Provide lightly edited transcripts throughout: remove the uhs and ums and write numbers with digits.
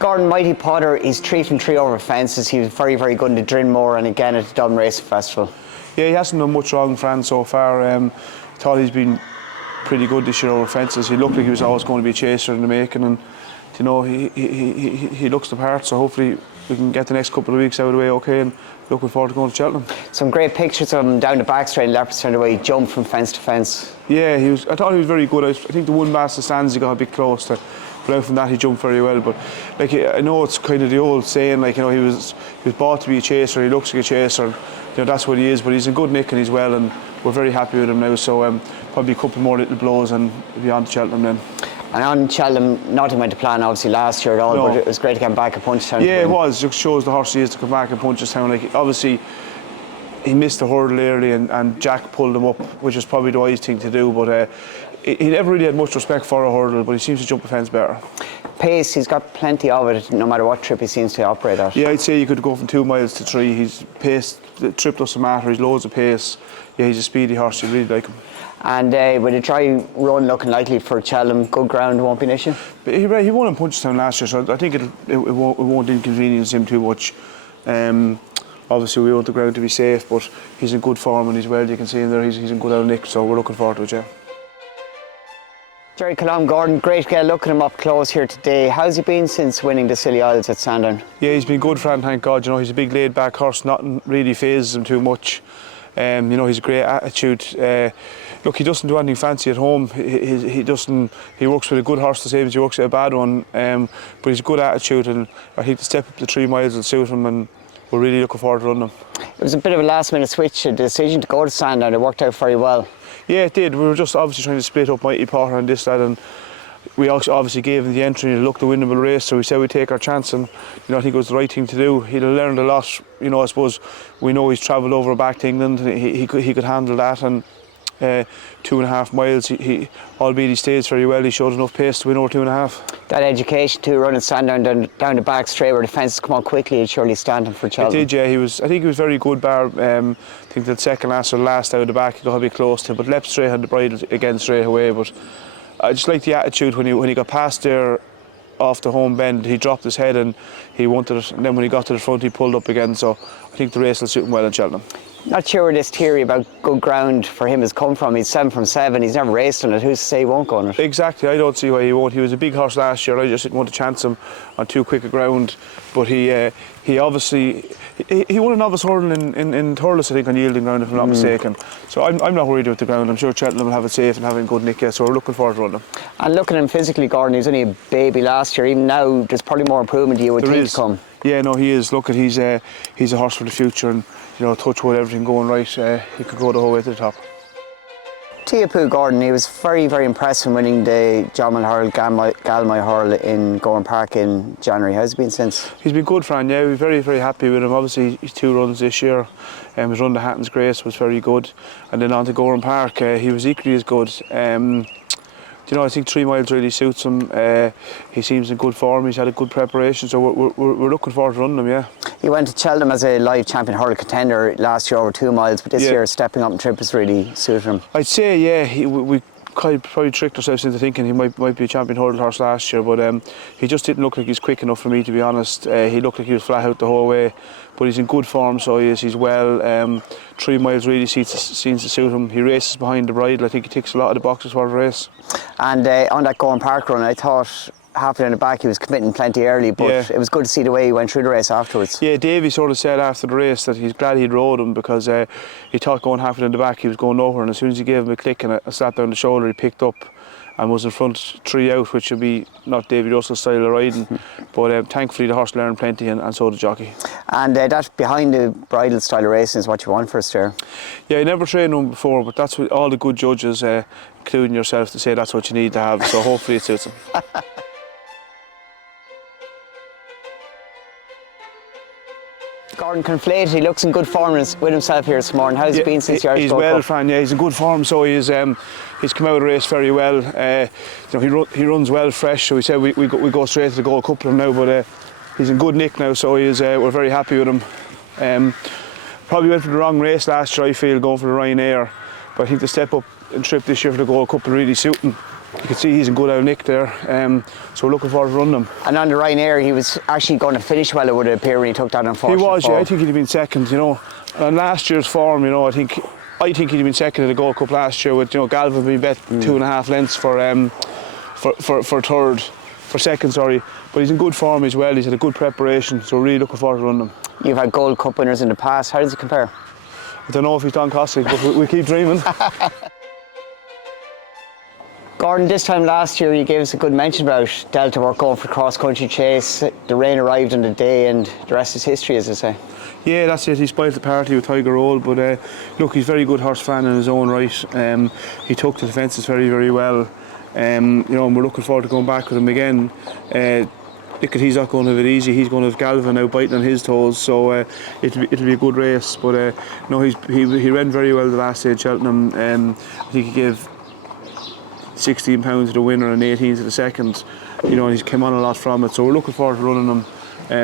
Gordon, Mighty Potter, he's 3 from 3 over fences. He was very, very good in the Drinmore and again at the Dublin Racing Festival. Yeah, he hasn't done much wrong in France so far. Thought he's been pretty good this year over fences. He looked like he was always going to be a chaser in the making, and you know he looks the part. So hopefully we can get the next couple of weeks out of the way okay, and looking forward to going to Cheltenham. Some great pictures of him down the back straight, Leopardstown, the way he jumped from fence to fence. Yeah, I thought he was very good. I think the one master stands he got a bit close to, but out from that he jumped very well. But like I know it's kind of the old saying, like, you know, he was bought to be a chaser. He looks like a chaser. You know, that's what he is. But he's in good nick and he's well, and we're very happy with him now. So probably a couple more little blows and we'll be on to Cheltenham then. And on Cheltenham, nothing went to plan obviously last year at all, but it was great to get back at Punchestown. Yeah, it was. It shows the horse he is to come back at Punchestown. Like, obviously, he missed the hurdle early and Jack pulled him up, which is probably the wise thing to do. But he never really had much respect for a hurdle, but he seems to jump the fence better. Pace, he's got plenty of it, no matter what trip he seems to operate at. Yeah, I'd say you could go from 2 miles to 3. He's pace, the trip doesn't matter. He's loads of pace. Yeah, he's a speedy horse. You really like him. And with a dry run looking likely for Cheltenham, good ground won't be an issue? But he won in Punchestown last year, so I think it won't inconvenience him too much. Obviously we want the ground to be safe, but he's in good form and he's well. You can see him there, he's in good old nick, so we're looking forward to it, yeah. Gerri Colombe, Gordon, great to get a look at him up close here today. How's he been since winning the Scilly Isles at Sandown? Yeah, he's been good, Fran, thank God. You know, he's a big laid back horse, nothing really phases him too much. You know, he's a great attitude. Look, he doesn't do anything fancy at home. He works with a good horse the same as he works with a bad one. But he's a good attitude, and I think the step up to 3 miles will suit him, and we're really looking forward to running him. It was a bit of a last minute switch, a decision to go to Sandown. It worked out very well. Yeah, it did. We were just obviously trying to split up Mighty Potter and this lad, and we obviously gave him the entry and it looked a winnable race, so we said we'd take our chance, and you know, I think it was the right thing to do. He'd have learned a lot. You know, I suppose we know he's travelled over back to England. He could handle that, and 2.5 miles. Albeit he stays very well, he showed enough pace to win over 2.5. That education too, running Sandown down the back straight where the fences come on quickly, it'd surely stand him for Cheltenham. It did, yeah. I think he was very good, bar. I think the second last or last out of the back he got a bit close to, but leapt straight on the bridle again straight away. But I just like the attitude when he got past there off the home bend, he dropped his head and he wanted it, and then when he got to the front he pulled up again, so I think the race will suit him well in Cheltenham. Not sure where this theory about good ground for him has come from. He's 7 from 7, he's never raced on it. Who's to say he won't go on it? Exactly, I don't see why he won't. He was a big horse last year, I just didn't want to chance him on too quick a ground, but he obviously he won a novice hurdle in Thurles, I think, on yielding ground, if I'm not mistaken. So I'm not worried about the ground. I'm sure Cheltenham will have it safe and having good nick, so we're looking forward to running him. And looking at him physically, Gordon, he was only a baby last year. Even now there's probably more improvement you would think to come. Yeah, no, he is. Look, he's a horse for the future, and you know, touch wood, everything going right, he could go the whole way to the top. Teahupoo, Gordon, he was very, very impressive in winning the John Mulhurl Galmoy Hurl in Gowran Park in January. How's he been since? He's been good, Fran, yeah. We're very, very happy with him. Obviously, he's 2 runs this year. His run to Hatton's Grace was very good. And then on to Gowran Park, he was equally as good. You know, I think 3 miles really suits him. He seems in good form. He's had a good preparation, so we're looking forward to running him, yeah. He went to Cheltenham as a live champion hurl contender last year over 2 miles, but this year stepping up and trip has really suited him. I'd say, yeah, we probably tricked ourselves into thinking he might be a champion hurdle horse last year, but he just didn't look like he's quick enough for me, to be honest. He looked like he was flat out the whole way, but he's in good form, so he is. He's well. 3 miles really seems to suit him. He races behind the bridle. I think he ticks a lot of the boxes for the race. And on that Gowran Park run, I thought halfway down the back he was committing plenty early, but it was good to see the way he went through the race afterwards. Yeah, Davey sort of said after the race that he's glad he'd rode him, because he thought going halfway down the back he was going nowhere, and as soon as he gave him a click and a slap down the shoulder, he picked up and was in front 3 out, which would be not David Russell's style of riding. But thankfully the horse learned plenty, and so did the jockey. And that behind the bridle style of racing is what you want for a steer? Yeah, I never trained him before, but that's what all the good judges, including yourself, to say that's what you need to have, so hopefully it suits him. Gordon, Conflated, he looks in good form with himself here this morning. How's he been since the Irish He's Gold well, Cup? Fran, yeah, he's in good form, so he's come out of the race very well. You know, he runs well, fresh, so we said we go straight to the Gold Cup with him now, but he's in good nick now, so we're very happy with him. Probably went for the wrong race last year, I feel, going for the Ryanair, but I think the step up and trip this year for the Gold Cup will really suit him. You can see he's in good old nick there, so we're looking forward to running him. And on the Ryanair, he was actually going to finish well, it would appear, when he took that unfortunate He was, fall. yeah, I think he'd have been second, you know. And last year's form, you know, I think he'd have been second in the Gold Cup last year with, you know, Galvin being bet 2.5 lengths for third, for second, sorry. But he's in good form as well, he's had a good preparation, so we're really looking forward to running him. You've had Gold Cup winners in the past, how does it compare? I don't know if he's Don Costick, but we keep dreaming. Gordon, this time last year you gave us a good mention about Delta work going for cross-country chase. The rain arrived on the day and the rest is history, as I say. Yeah, that's it. He spoiled the party with Tiger Roll, but look, he's a very good horse fan in his own right. He took the defences very, very well. You know, and we're looking forward to going back with him again. He's not going to have it easy. He's going to have Galvin now biting on his toes, so it'll be a good race. But no, he ran very well the last day at Cheltenham. I think he gave £16 to the winner and 18 to the second. You know, and he's come on a lot from it. So we're looking forward to running him.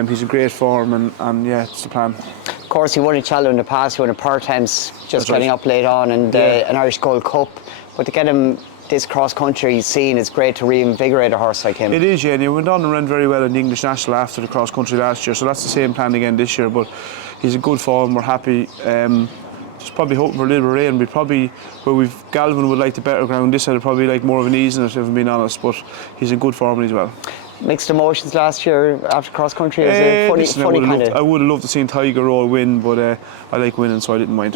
He's in great form, and yeah, it's the plan. Of course, he won a Cheltenham in the past. He won a Pertemps just That's getting right. up late on, and an Irish Gold Cup. But to get him this cross-country scene, it's great to reinvigorate a horse like him. It is, yeah. And he went on and ran very well in the English National after the cross-country last year. So that's the same plan again this year. But he's in good form. We're happy. Just probably hoping for a little rain. We probably, where Galvin would like the better ground, this side would probably like more of an ease in it, if I'm being honest. But he's in good form as well. Mixed emotions last year after cross-country. It was a funny kind of... I would have loved to see Tiger Roll win, but I like winning, so I didn't mind.